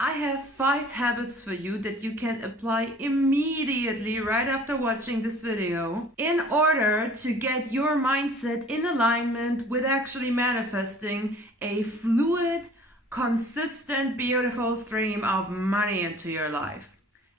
I have 5 habits for you that you can apply immediately right after watching this video in order to get your mindset in alignment with actually manifesting a fluid, consistent, beautiful stream of money into your life.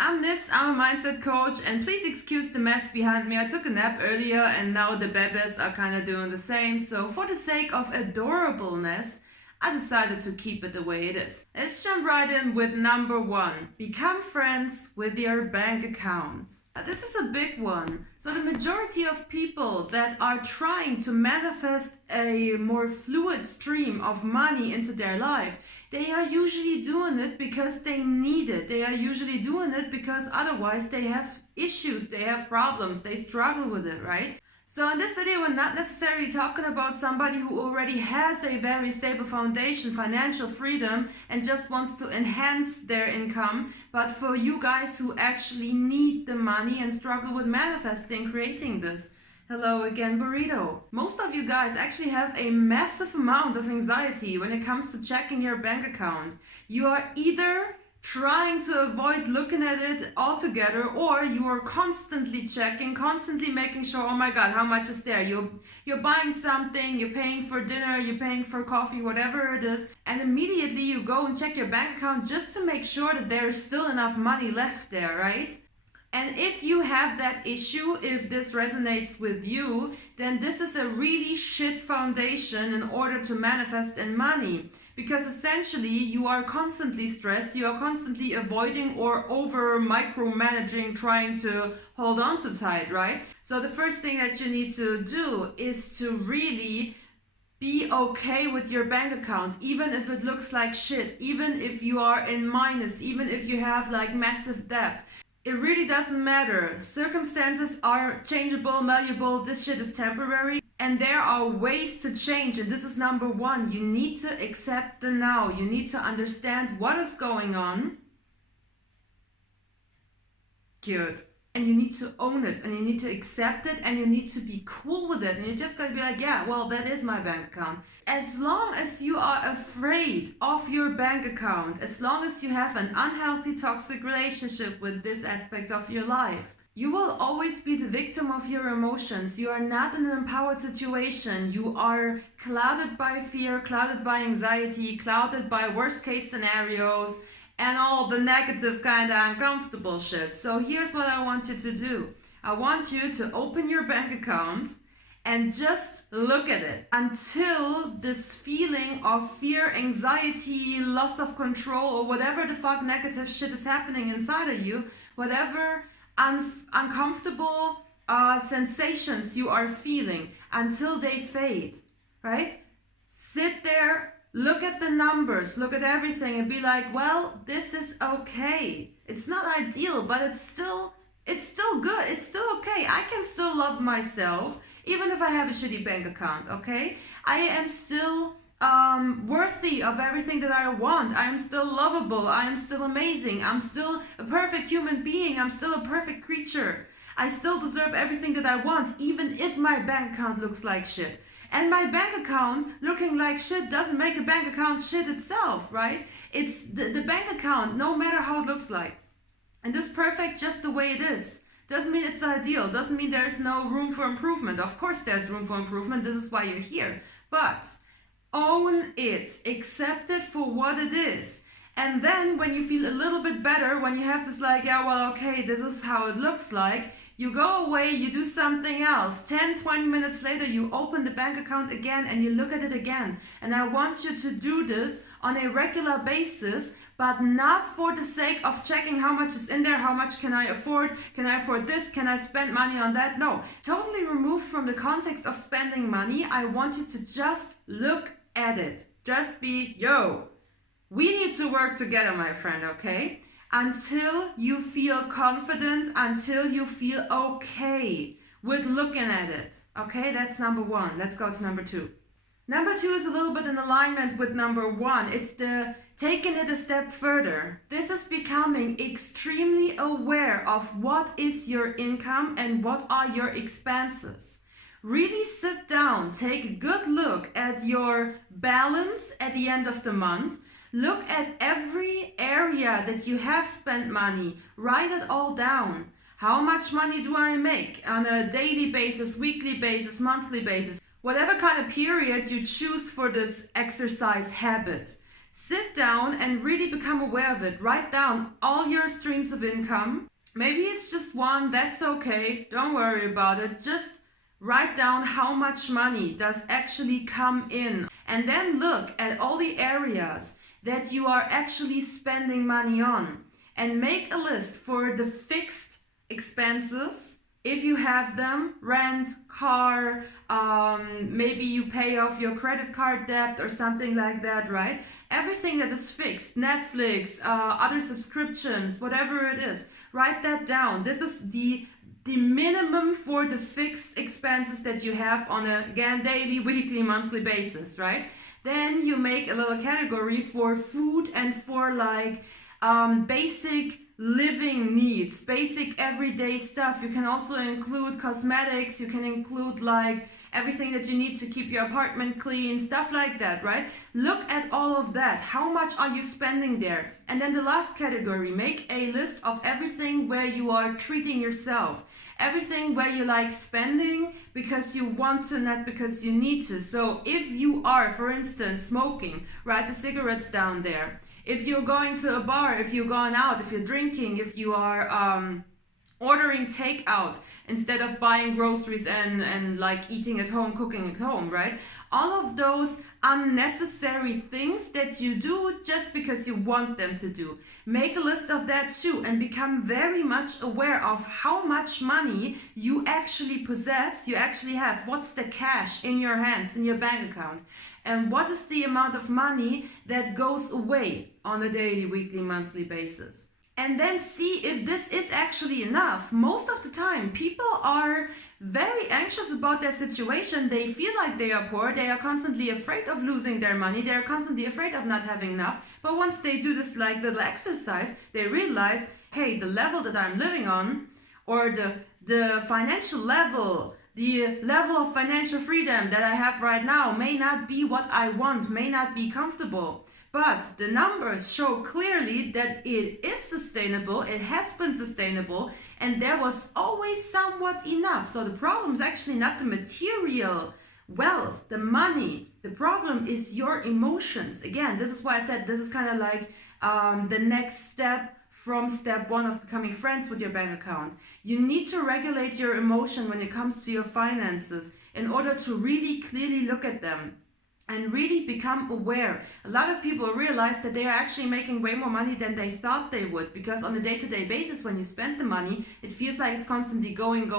I'm a mindset coach, and please excuse the mess behind me. I took a nap earlier and now the babies are kind of doing the same, so for the sake of adorableness, I decided to keep it the way it is. Let's jump right in with number 1. Become friends with your bank account. This is a big one. So the majority of people that are trying to manifest a more fluid stream of money into their life, they are usually doing it because they need it. They are usually doing it because otherwise they have issues, they have problems, they struggle with it, right? So in this video, we're not necessarily talking about somebody who already has a very stable foundation, financial freedom, and just wants to enhance their income, but for you guys who actually need the money and struggle with manifesting, creating this. Hello again, Burrito. Most of you guys actually have a massive amount of anxiety when it comes to checking your bank account. You are either trying to avoid looking at it altogether, or you are constantly checking, constantly making sure, oh my god, how much is there? You're buying something, you're paying for dinner, you're paying for coffee, whatever it is, and immediately you go and check your bank account just to make sure that there is still enough money left there, right? And if you have that issue, if this resonates with you, then this is a really shit foundation in order to manifest in money. Because essentially you are constantly stressed, you are constantly avoiding or over micromanaging, trying to hold on to tight, right? So the first thing that you need to do is to really be okay with your bank account, even if it looks like shit, even if you are in minus, even if you have like massive debt. It really doesn't matter. Circumstances are changeable, malleable, this shit is temporary, and there are ways to change, and this is number 1. You need to accept the now. You need to understand what is going on. Cute. And you need to own it, and you need to accept it, and you need to be cool with it. And you're just gonna be like, yeah, well, that is my bank account. As long as you are afraid of your bank account, as long as you have an unhealthy, toxic relationship with this aspect of your life, you will always be the victim of your emotions. You are not in an empowered situation. You are clouded by fear, clouded by anxiety, clouded by worst case scenarios, and all the negative kind of uncomfortable shit. So here's what I want you to do. I want you to open your bank account and just look at it until this feeling of fear, anxiety, loss of control, or whatever the fuck negative shit is happening inside of you, whatever uncomfortable sensations you are feeling, until they fade, right? Sit there, look at the numbers, look at everything, and be like, well, this is okay. It's not ideal, but it's still good. It's still okay. I can still love myself, even if I have a shitty bank account, okay? I am still worthy of everything that I want. I am still lovable. I am still amazing. I'm still a perfect human being. I'm still a perfect creature. I still deserve everything that I want, even if my bank account looks like shit. And my bank account looking like shit doesn't make a bank account shit itself, right? It's the bank account, no matter how it looks like. And this perfect just the way it is. Doesn't mean it's ideal. Doesn't mean there's no room for improvement. Of course there's room for improvement. This is why you're here. But own it. Accept it for what it is. And then when you feel a little bit better, when you have this like, yeah, well, okay, this is how it looks like, you go away, you do something else. 10, 20 minutes later, you open the bank account again and you look at it again. And I want you to do this on a regular basis, but not for the sake of checking how much is in there, how much can I afford this, can I spend money on that? No, totally removed from the context of spending money. I want you to just look at it. Just be, yo, we need to work together, my friend, okay? Until you feel confident, until you feel okay with looking at it. Okay, that's number 1. Let's go to number 2. Number 2 is a little bit in alignment with number 1. It's the taking it a step further. This is becoming extremely aware of what is your income and what are your expenses. Really sit down, take a good look at your balance at the end of the month. Look at every area area that you have spent money, write it all down. How much money do I make on a daily basis, weekly basis, monthly basis? Whatever kind of period you choose for this exercise habit. Sit down and really become aware of it. Write down all your streams of income. Maybe it's just one, that's okay. Don't worry about it. Just write down how much money does actually come in. And then look at all the areas that you are actually spending money on. And make a list for the fixed expenses, if you have them, rent, car, maybe you pay off your credit card debt or something like that, right? Everything that is fixed, Netflix, other subscriptions, whatever it is, write that down. This is the minimum for the fixed expenses that you have on a, again, daily, weekly, monthly basis, right? Then you make a little category for food and for like basic living needs, basic everyday stuff. You can also include cosmetics, you can include like everything that you need to keep your apartment clean, stuff like that, right? Look at all of that. How much are you spending there? And then the last category, make a list of everything where you are treating yourself. Everything where you like spending because you want to, not because you need to. So if you are, for instance, smoking, write the cigarettes down there. If you're going to a bar, if you're going out, if you're drinking, if you are ordering takeout instead of buying groceries and like eating at home, cooking at home, right? All of those unnecessary things that you do just because you want them to do. Make a list of that too and become very much aware of how much money you actually possess, you actually have. What's the cash in your hands, in your bank account? And what is the amount of money that goes away on a daily, weekly, monthly basis? And then see if this is actually enough. Most of the time, people are very anxious about their situation. They feel like they are poor. They are constantly afraid of losing their money. They are constantly afraid of not having enough. But once they do this like little exercise, they realize, hey, the level that I'm living on, or the financial level, the level of financial freedom that I have right now may not be what I want, may not be comfortable. But the numbers show clearly that it is sustainable, it has been sustainable, and there was always somewhat enough. So the problem is actually not the material wealth, the money. The problem is your emotions. Again, this is why I said this is kind of like the next step from step one of becoming friends with your bank account. You need to regulate your emotion when it comes to your finances in order to really clearly look at them and really become aware. A lot of people realize that they are actually making way more money than they thought they would, because on a day-to-day basis, when you spend the money, it feels like it's constantly going,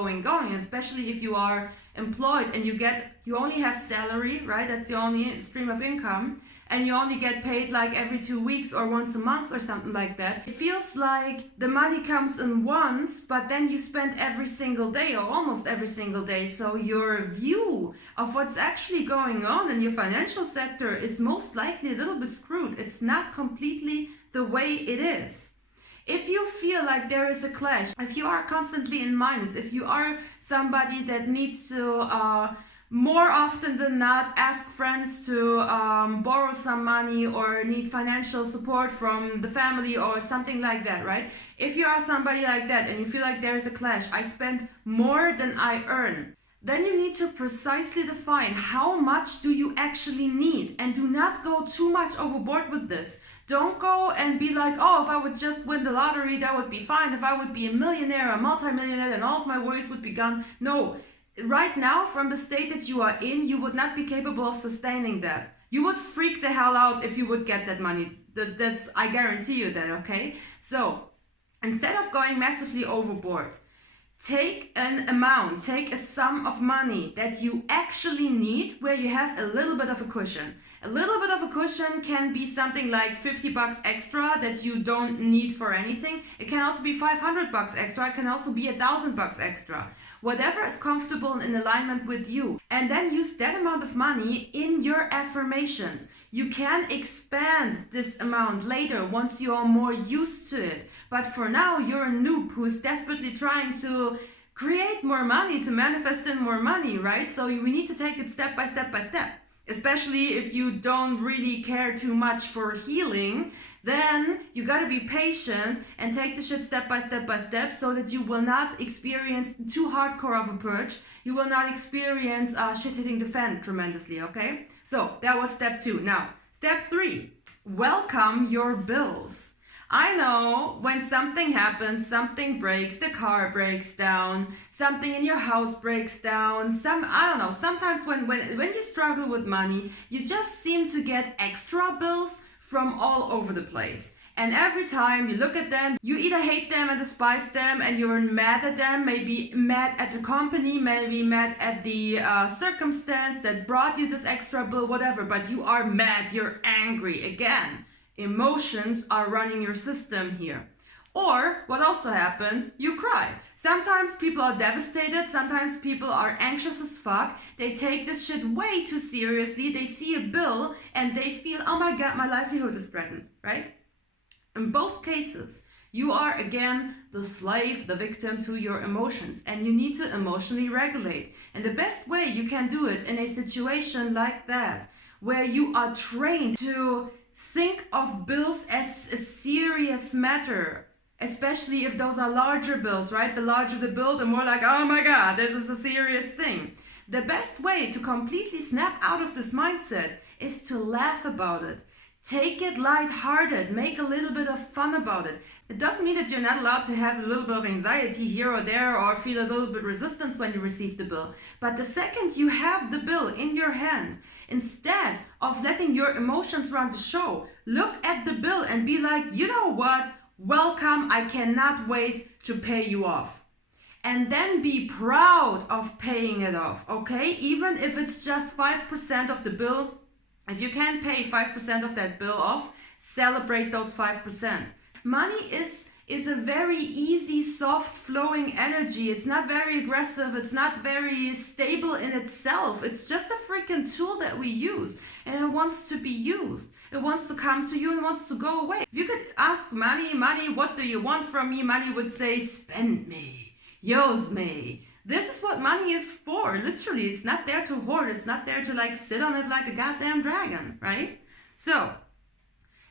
especially if you are employed and you only have salary, right? That's the only stream of income, and you only get paid like every 2 weeks or once a month or something like that. It feels like the money comes in once, but then you spend every single day or almost every single day. So your view of what's actually going on in your financial sector is most likely a little bit screwed. It's not completely the way it is. If you feel like there is a clash, if you are constantly in minus, if you are somebody that needs to more often than not ask friends to borrow some money or need financial support from the family or something like that, right? If you are somebody like that and you feel like there is a clash, I spend more than I earn, then you need to precisely define how much do you actually need, and do not go too much overboard with this. Don't go and be like, oh, if I would just win the lottery, that would be fine. If I would be a millionaire, a multimillionaire, then all of my worries would be gone. No. Right now, from the state that you are in, you would not be capable of sustaining that. You would freak the hell out if you would get that money. That's, I guarantee you that, okay? So, instead of going massively overboard, take an amount, take a sum of money that you actually need, where you have a little bit of a cushion. A little bit of a cushion can be something like $50 extra that you don't need for anything. It can also be $500 extra. It can also be $1,000 extra. Whatever is comfortable and in alignment with you. And then use that amount of money in your affirmations. You can expand this amount later once you are more used to it. But for now, you're a noob who's desperately trying to create more money, to manifest in more money, right? So we need to take it step by step by step. especially if you don't really care too much for healing, then you gotta be patient and take the shit step by step so that you will not experience too hardcore of a purge. You will not experience shit hitting the fan tremendously, okay? So that was step 2. Now, step 3, welcome your bills. I know when something happens, something breaks, the car breaks down, something in your house breaks down, I don't know, sometimes when you struggle with money, you just seem to get extra bills from all over the place. And every time you look at them, you either hate them and despise them and you're mad at them, maybe mad at the company, maybe mad at the circumstance that brought you this extra bill, whatever, but you are mad, you're angry. Again, emotions are running your system here. Or what also happens, you cry. Sometimes people are devastated, sometimes people are anxious as fuck. They take this shit way too seriously. They see a bill and they feel, oh my god, my livelihood is threatened, right? In both cases, you are again the slave, the victim to your emotions, and you need to emotionally regulate. And the best way you can do it in a situation like that, where you are trained to think of bills as a serious matter, especially if those are larger bills, right? The larger the bill, the more like, oh my god, this is a serious thing. The best way to completely snap out of this mindset is to laugh about it. Take it lighthearted, make a little bit of fun about it. It doesn't mean that you're not allowed to have a little bit of anxiety here or there or feel a little bit of resistance when you receive the bill. But the second you have the bill in your hand, instead of letting your emotions run the show, look at the bill and be like, you know what? Welcome, I cannot wait to pay you off. And then be proud of paying it off, okay? Even if it's just 5% of the bill. If you can pay 5% of that bill off, celebrate those 5%. Money is a very easy, soft flowing energy. It's not very aggressive. It's not very stable in itself. It's just a freaking tool that we use, and it wants to be used. It wants to come to you and wants to go away. If you could ask money, what do you want from me? Money would say, spend me, use me. This is what money is for, literally. It's not there to hoard. It's not there to like sit on it like a goddamn dragon, right? So,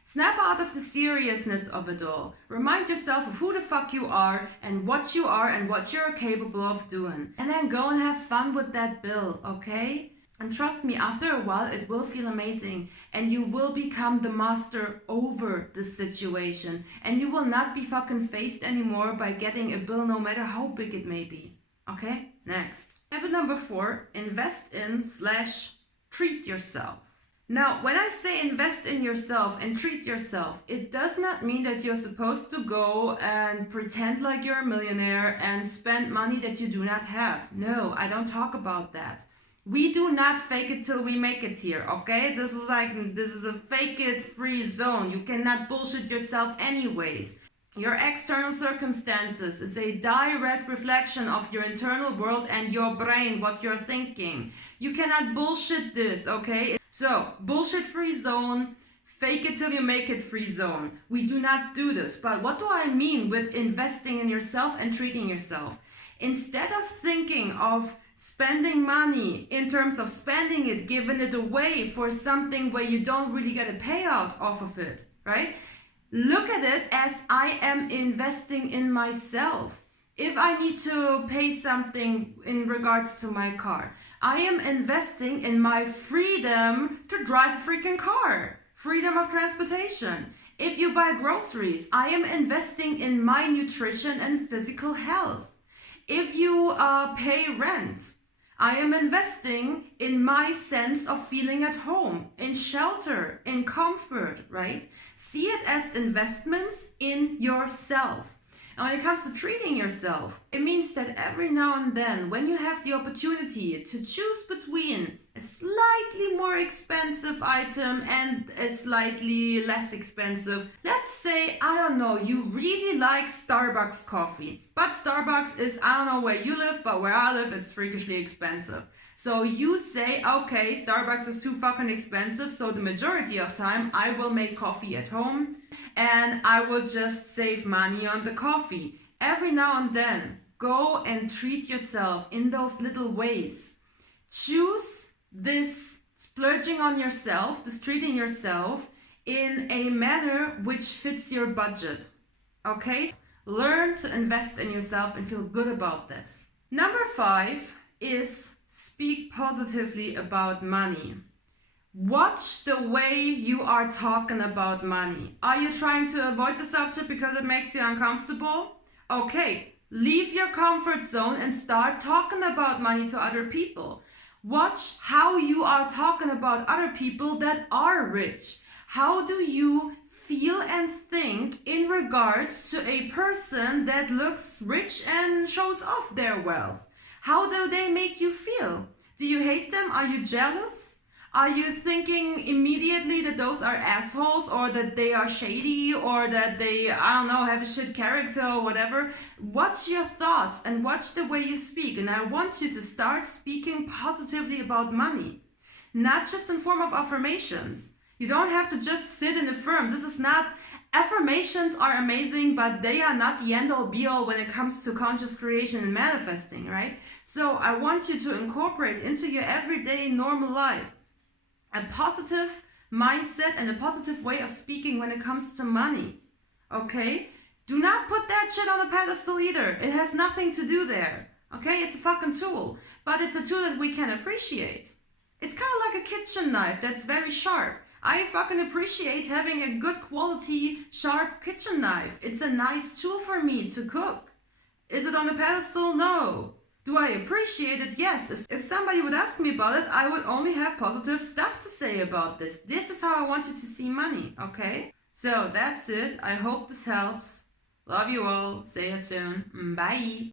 snap out of the seriousness of it all. Remind yourself of who the fuck you are and what you're capable of doing. And then go and have fun with that bill, okay? And trust me, after a while, it will feel amazing. And you will become the master over the situation. And you will not be fucking faced anymore by getting a bill no matter how big it may be. Okay, next. Habit number 4, invest in / treat yourself. Now, when I say invest in yourself and treat yourself, it does not mean that you're supposed to go and pretend like you're a millionaire and spend money that you do not have. No, I don't talk about that. We do not fake it till we make it here, okay? This is a fake it free zone. You cannot bullshit yourself anyways. Your external circumstances is a direct reflection of your internal world and your brain, what you're thinking. You cannot bullshit this, okay? So, bullshit free zone, fake it till you make it free zone. We do not do this. But what do I mean with investing in yourself and treating yourself? Instead of thinking of spending money in terms of spending it, giving it away for something where you don't really get a payout off of it, right? Look at it as I am investing in myself. If I need to pay something in regards to my car, I am investing in my freedom to drive a freaking car. Freedom of transportation. If you buy groceries, I am investing in my nutrition and physical health. If you pay rent, I am investing in my sense of feeling at home, in shelter, in comfort, right? See it as investments in yourself. And when it comes to treating yourself, it means that every now and then, when you have the opportunity to choose between a slightly more expensive item and a slightly less expensive, let's say, I don't know, you really like Starbucks coffee, but Starbucks is, I don't know where you live, but where I live, it's freakishly expensive. So you say, okay, Starbucks is too fucking expensive, so the majority of time I will make coffee at home and I will just save money on the coffee. Every now and then, go and treat yourself in those little ways. Choose this splurging on yourself, treating yourself in a manner which fits your budget. Okay? Learn to invest in yourself and feel good about this. Number 5 is speak positively about money. Watch the way you are talking about money. Are you trying to avoid the subject because it makes you uncomfortable? Okay, leave your comfort zone and start talking about money to other people. Watch how you are talking about other people that are rich. How do you feel and think in regards to a person that looks rich and shows off their wealth? How do they make you feel? Do you hate them? Are you jealous? Are you thinking immediately that those are assholes, or that they are shady, or that they, I don't know, have a shit character or whatever? Watch your thoughts and watch the way you speak. And I want you to start speaking positively about money. Not just in form of affirmations. You don't have to just sit and affirm. This is not, affirmations are amazing, but they are not the end all be all when it comes to conscious creation and manifesting, right? So I want you to incorporate into your everyday normal life a positive mindset and a positive way of speaking when it comes to money. Okay? Do not put that shit on a pedestal either. It has nothing to do there. Okay? It's a fucking tool. But it's a tool that we can appreciate. It's kind of like a kitchen knife that's very sharp. I fucking appreciate having a good quality, sharp kitchen knife. It's a nice tool for me to cook. Is it on a pedestal? No. Do I appreciate it? Yes. If somebody would ask me about it, I would only have positive stuff to say about this. This is how I want you to see money, okay? So that's it. I hope this helps. Love you all. See you soon. Bye.